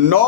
9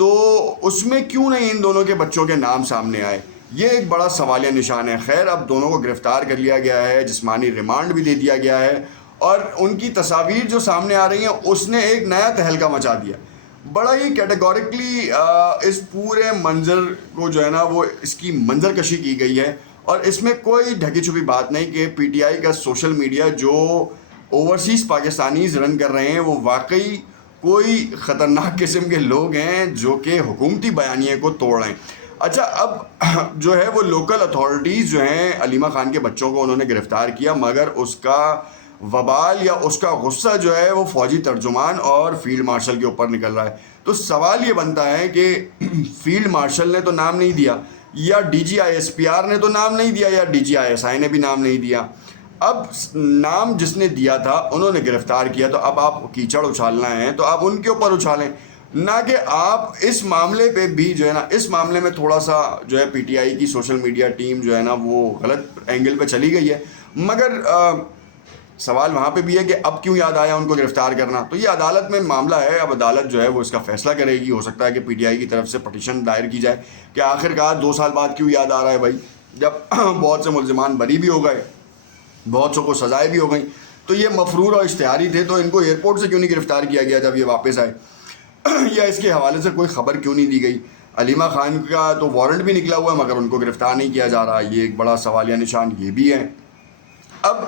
تو اس میں کیوں نہیں ان دونوں کے بچوں کے نام سامنے آئے؟ یہ ایک بڑا سوالیہ نشان ہے. خیر اب دونوں کو گرفتار کر لیا گیا ہے, جسمانی ریمانڈ بھی دے دیا گیا ہے, اور ان کی تصاویر جو سامنے آ رہی ہیں اس نے ایک نیا تہلکہ مچا دیا. بڑا ہی کیٹیگورکلی اس پورے منظر کو جو ہے نا وہ اس کی منظر کشی کی گئی ہے, اور اس میں کوئی ڈھکی چھپی بات نہیں کہ پی ٹی آئی کا سوشل میڈیا جو اوورسیز پاکستانیز رن کر رہے ہیں وہ واقعی کوئی خطرناک قسم کے لوگ ہیں جو کہ حکومتی بیانیے کو توڑ رہے ہیں. اچھا اب جو ہے وہ لوکل اتھارٹیز جو ہیں علیمہ خان کے بچوں کو انہوں نے گرفتار کیا, مگر اس کا وبال یا اس کا غصہ جو ہے وہ فوجی ترجمان اور فیلڈ مارشل کے اوپر نکل رہا ہے. تو سوال یہ بنتا ہے کہ فیلڈ مارشل نے تو نام نہیں دیا, یا D G I S P R نے تو نام نہیں دیا, یا D G I S I نے بھی نام نہیں دیا. اب نام جس نے دیا تھا انہوں نے گرفتار کیا, تو اب آپ کیچڑ اچھالنا ہے تو آپ ان کے اوپر اچھالیں, نہ کہ آپ اس معاملے پہ بھی جو ہے نا, اس معاملے میں تھوڑا سا جو ہے پی ٹی آئی کی سوشل میڈیا ٹیم جو ہے نا وہ غلط اینگل پہ چلی گئی ہے. مگر سوال وہاں پہ بھی ہے کہ اب کیوں یاد آیا ان کو گرفتار کرنا؟ تو یہ عدالت میں معاملہ ہے, اب عدالت جو ہے وہ اس کا فیصلہ کرے گی. ہو سکتا ہے کہ پی ٹی آئی کی طرف سے پٹیشن دائر کی جائے کہ آخر کار 2 سال بعد کیوں یاد آ رہا ہے بھائی, جب بہت سے ملزمان بری بھی ہو گئے, بہت سو کو سزائیں بھی ہو گئیں, تو یہ مفرور اور اشتہاری تھے, تو ان کو ایئرپورٹ سے کیوں نہیں گرفتار کیا گیا جب یہ واپس آئے, یا اس کے حوالے سے کوئی خبر کیوں نہیں دی گئی؟ علیمہ خان کا تو وارنٹ بھی نکلا ہوا ہے مگر ان کو گرفتار نہیں کیا جا رہا, یہ ایک بڑا سوالیہ نشان یہ بھی ہے. اب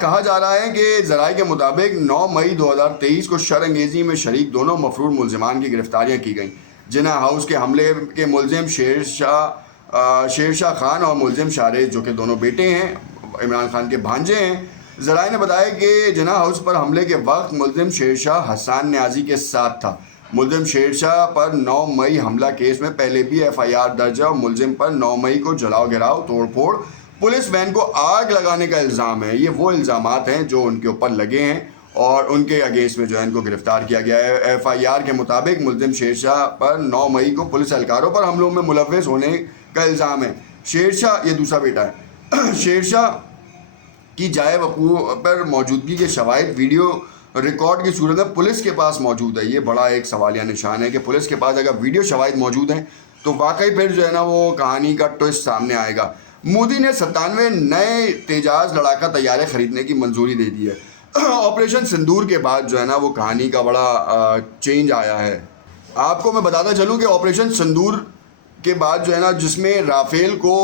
کہا جا رہا ہے کہ ذرائع کے مطابق 9 مئی 2023 کو شر انگیزی میں شریک دونوں مفرور ملزمان کی گرفتاریاں کی گئیں. جناح ہاؤس کے حملے کے ملزم شیر شاہ خان اور ملزم شارز, جو کہ دونوں بیٹے ہیں, عمران خان کے بھانجے ہیں. ذرائع نے بتایا کہ جناح ہاؤس پر حملے کے وقت ملزم شیر شاہ حسان نیازی کے ساتھ تھا. ملزم شیر شاہ پر 9 مئی حملہ کیس میں پہلے بھی ایف آئی آر درج ہے, اور ملزم پر 9 مئی کو جلاؤ گھراؤ, توڑ پھوڑ, پولیس وین کو آگ لگانے کا الزام ہے. یہ وہ الزامات ہیں جو ان کے اوپر لگے ہیں, اور ان کے اگینسٹ میں جو ہے ان کو گرفتار کیا گیا ہے. ایف آئی آر کے مطابق ملزم شیر شاہ پر 9 مئی کو پولیس اہلکاروں پر حملوں میں ملوث ہونے کا الزام ہے. شیر شاہ, یہ دوسرا بیٹا ہے, شیر شاہ کی جائے وقوع پر موجودگی کے شواہد ویڈیو ریکارڈ کی صورت میں پولیس کے پاس موجود ہے. یہ بڑا ایک سوالیہ نشان ہے کہ پولیس کے پاس اگر ویڈیو شواہد موجود ہیں تو واقعی پھر جو ہے نا وہ کہانی کا ٹوسٹ سامنے آئے گا. مودی نے 97 نئے تیجاز لڑاکا طیارے خریدنے کی منظوری دے دی ہے. آپریشن سندور کے بعد جو ہے نا وہ کہانی کا بڑا چینج آیا ہے. آپ کو میں بتاتا چلوں کہ آپریشن سندور کے بعد جو ہے نا, جس میں رافیل کو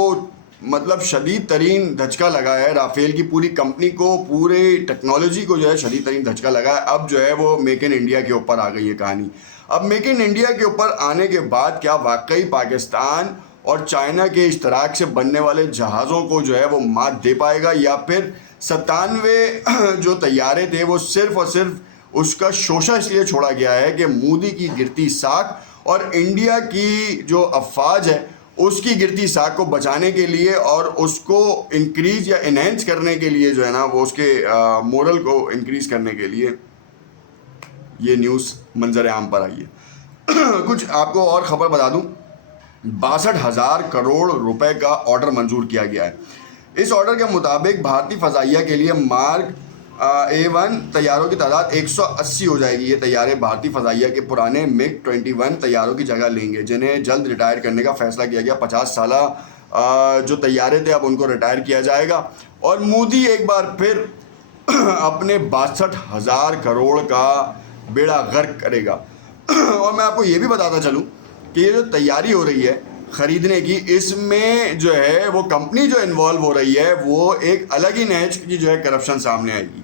مطلب شدید ترین دھچکا لگا ہے, رافیل کی پوری کمپنی کو, پورے ٹیکنالوجی کو جو ہے شدید ترین دھچکا لگا ہے. اب جو ہے وہ میک ان انڈیا کے اوپر آ گئی ہے کہانی. اب میک ان انڈیا کے اوپر آنے کے بعد کیا واقعی پاکستان اور چائنا کے اشتراک سے بننے والے جہازوں کو جو ہے وہ مات دے پائے گا, یا پھر 97 جو طیارے تھے وہ صرف اور صرف اس کا شوشہ اس لیے چھوڑا گیا ہے کہ مودی کی گرتی ساکھ اور انڈیا کی جو افواج ہے اس کی گرتی ساکھ کو بچانے کے لیے اور اس کو انکریز یا انہینس کرنے کے لیے جو ہے نا وہ اس کے مورل کو انکریز کرنے کے لیے یہ نیوز منظر عام پر آئی ہے. کچھ آپ کو اور خبر بتا دوں, 62,000 کروڑ روپے کا آرڈر منظور کیا گیا ہے. اس آرڈر کے مطابق بھارتی فضائیہ کے لیے مارک A1 طیاروں کی تعداد 180 ہو جائے گی. یہ طیارے بھارتی فضائیہ کے پرانے MiG 21 طیاروں کی جگہ لیں گے, جنہیں جلد ریٹائر کرنے کا فیصلہ کیا گیا. 50 سالہ جو طیارے تھے اب ان کو ریٹائر کیا جائے گا, اور مودی ایک بار پھر اپنے 62,000 کروڑ کا بیڑا غرق کرے گا. اور میں آپ کو یہ بھی بتاتا چلوں کہ یہ جو تیاری ہو رہی ہے خریدنے کی, اس میں جو ہے وہ کمپنی جو انوالو ہو رہی ہے وہ ایک الگ ہی نیچ کی جو ہے کرپشن سامنے آئے گی.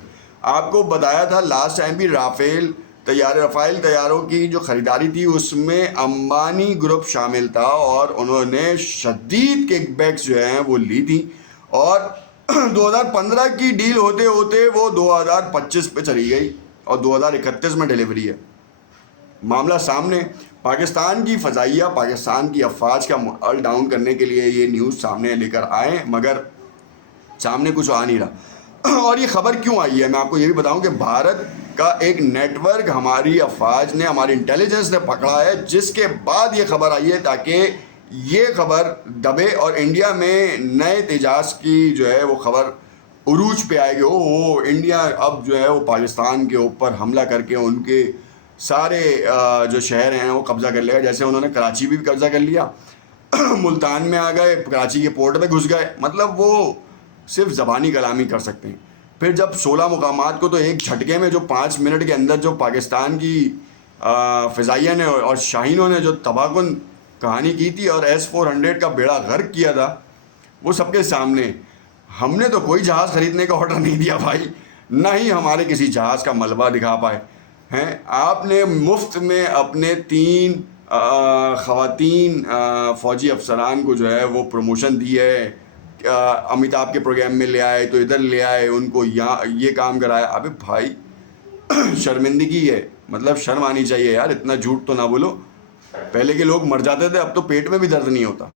آپ کو بتایا تھا لاسٹ ٹائم بھی رافیل طیاروں کی جو خریداری تھی اس میں امبانی گروپ شامل تھا, اور انہوں نے شدید کک بیکس جو ہیں وہ لی تھی, اور 2015 کی ڈیل ہوتے ہوتے وہ 2025 پہ چلی گئی, اور 2031 میں ڈیلیوری ہے. معاملہ سامنے, پاکستان کی فضائیہ, پاکستان کی افواج کا مورل ڈاؤن کرنے کے لیے یہ نیوز سامنے لے کر آئے, مگر سامنے کچھ آ نہیں رہا. اور یہ خبر کیوں آئی ہے میں آپ کو یہ بھی بتاؤں کہ بھارت کا ایک نیٹ ورک ہماری افواج نے, ہماری انٹیلیجنس نے پکڑا ہے, جس کے بعد یہ خبر آئی ہے تاکہ یہ خبر دبے اور انڈیا میں نئے تیجاز کی جو ہے وہ خبر عروج پہ آئے گی. انڈیا اب جو ہے وہ پاکستان کے اوپر حملہ کر کے ان کے سارے جو شہر ہیں وہ قبضہ کر لے گا. جیسے انہوں نے کراچی بھی قبضہ کر لیا, ملتان میں آ گئے, کراچی کے پورٹ میں گھس گئے. مطلب وہ صرف زبانی کلامی کر سکتے ہیں. پھر جب 16 مقامات کو تو ایک جھٹکے میں جو 5 منٹ کے اندر جو پاکستان کی فضائیہ نے اور شاہینوں نے جو تباہ کن کہانی کی تھی اور S-400 کا بیڑا غرق کیا تھا, وہ سب کے سامنے. ہم نے تو کوئی جہاز خریدنے کا آرڈر نہیں دیا بھائی, نہ ہی ہمارے کسی جہاز کا ملبہ دکھا پائے ہیں. آپ نے مفت میں اپنے 3 خواتین فوجی افسران کو جو ہے وہ پروموشن دی ہے, امیتابھ کے پروگرام میں لے آئے تو ادھر لے آئے, ان کو یہاں یہ کام کرایا. ابے بھائی شرمندگی ہے, مطلب شرم آنی چاہیے یار, اتنا جھوٹ تو نہ بولو. پہلے کے لوگ مر جاتے تھے, اب تو پیٹ میں بھی درد نہیں ہوتا.